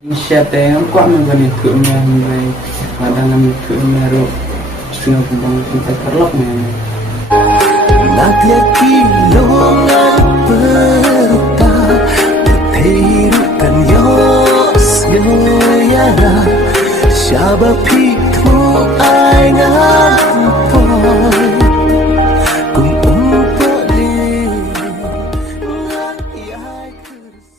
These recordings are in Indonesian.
Siate kwa mengani kunya mulai madangan kunya ro sungai kumbang kita terlok memang. Natiya kilongan perta Terhirukan yos nyoyana Syaba pikmu aingan poy Kung umpok di ngan yai kers.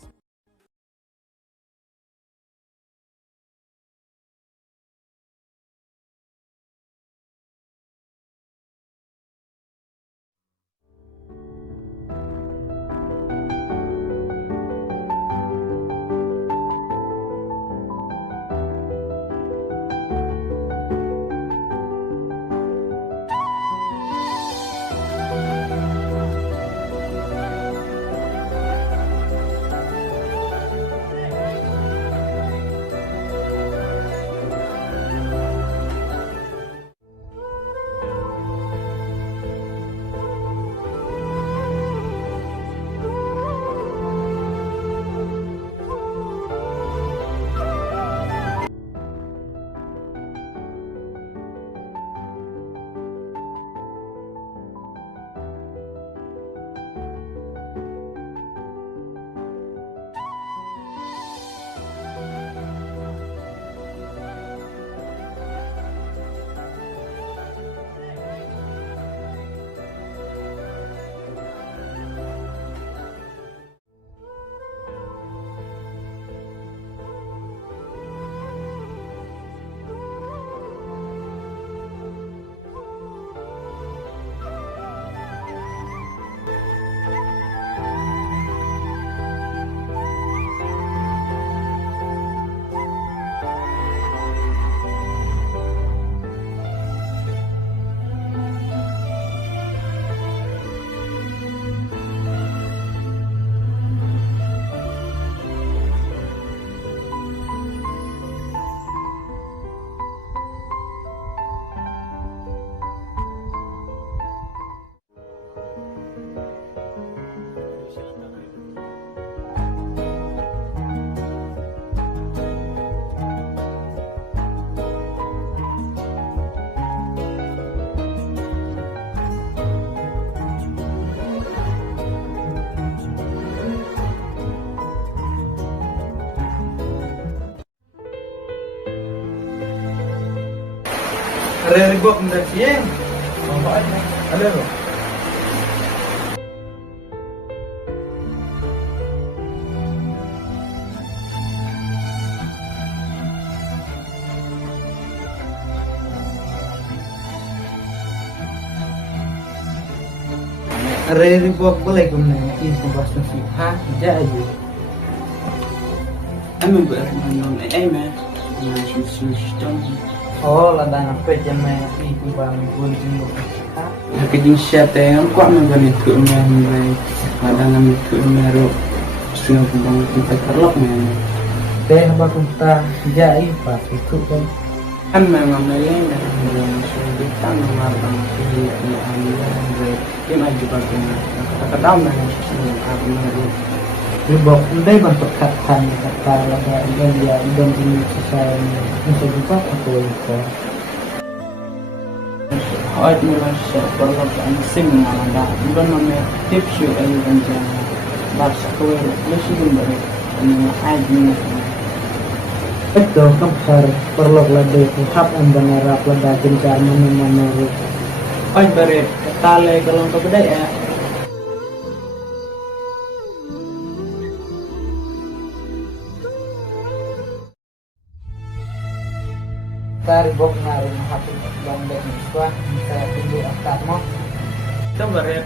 Ada gua pendakian. Ada loh. Ada gua boleh guna ini bahasa sih. Hah, jadi. Emang bermain emang. Oh, là đang học cho mẹ đi cùng bà mình buồn chung một cái chính siate kwa mengani kunya mulai madangan kunya ro sungai kumbang kita terlok memang. Teh apa kita jai pak itu kan Kan memang lain dan kita mengarang di anda dari maju bagaimana kata dalam dengan sesuatu apa menurut ribok udah bentuk kata laga dan dia dan ini sesuai bisa juga atau itu awal mulai sekolah kan sim ada bukan namanya tips you ayo kan bahasa kau masih belum ada ini aja itu kan perlu lebih hap dan rap lada jencar mana oh beri tali kalau kau beda ya dari bok nari hati dan beniswa saya tunggu akarmu coba beri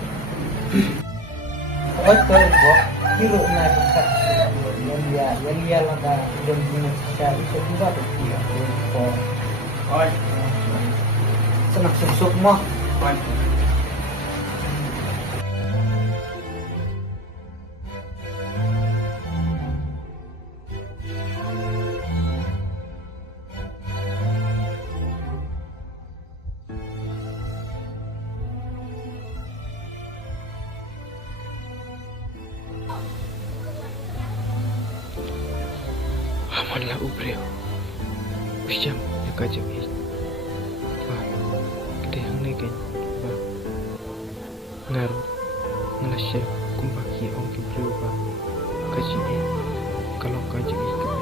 oh dari bok kilo nari yang dia laga dan ini secara itu juga dia oh senang susuk mah oh Karla ubreo Usyam Yakajak ik Ba Kedehang negen Ba Ngaru Ngalasya Kumbaki ong kibreo ba Kajik ik Kalau kajak ik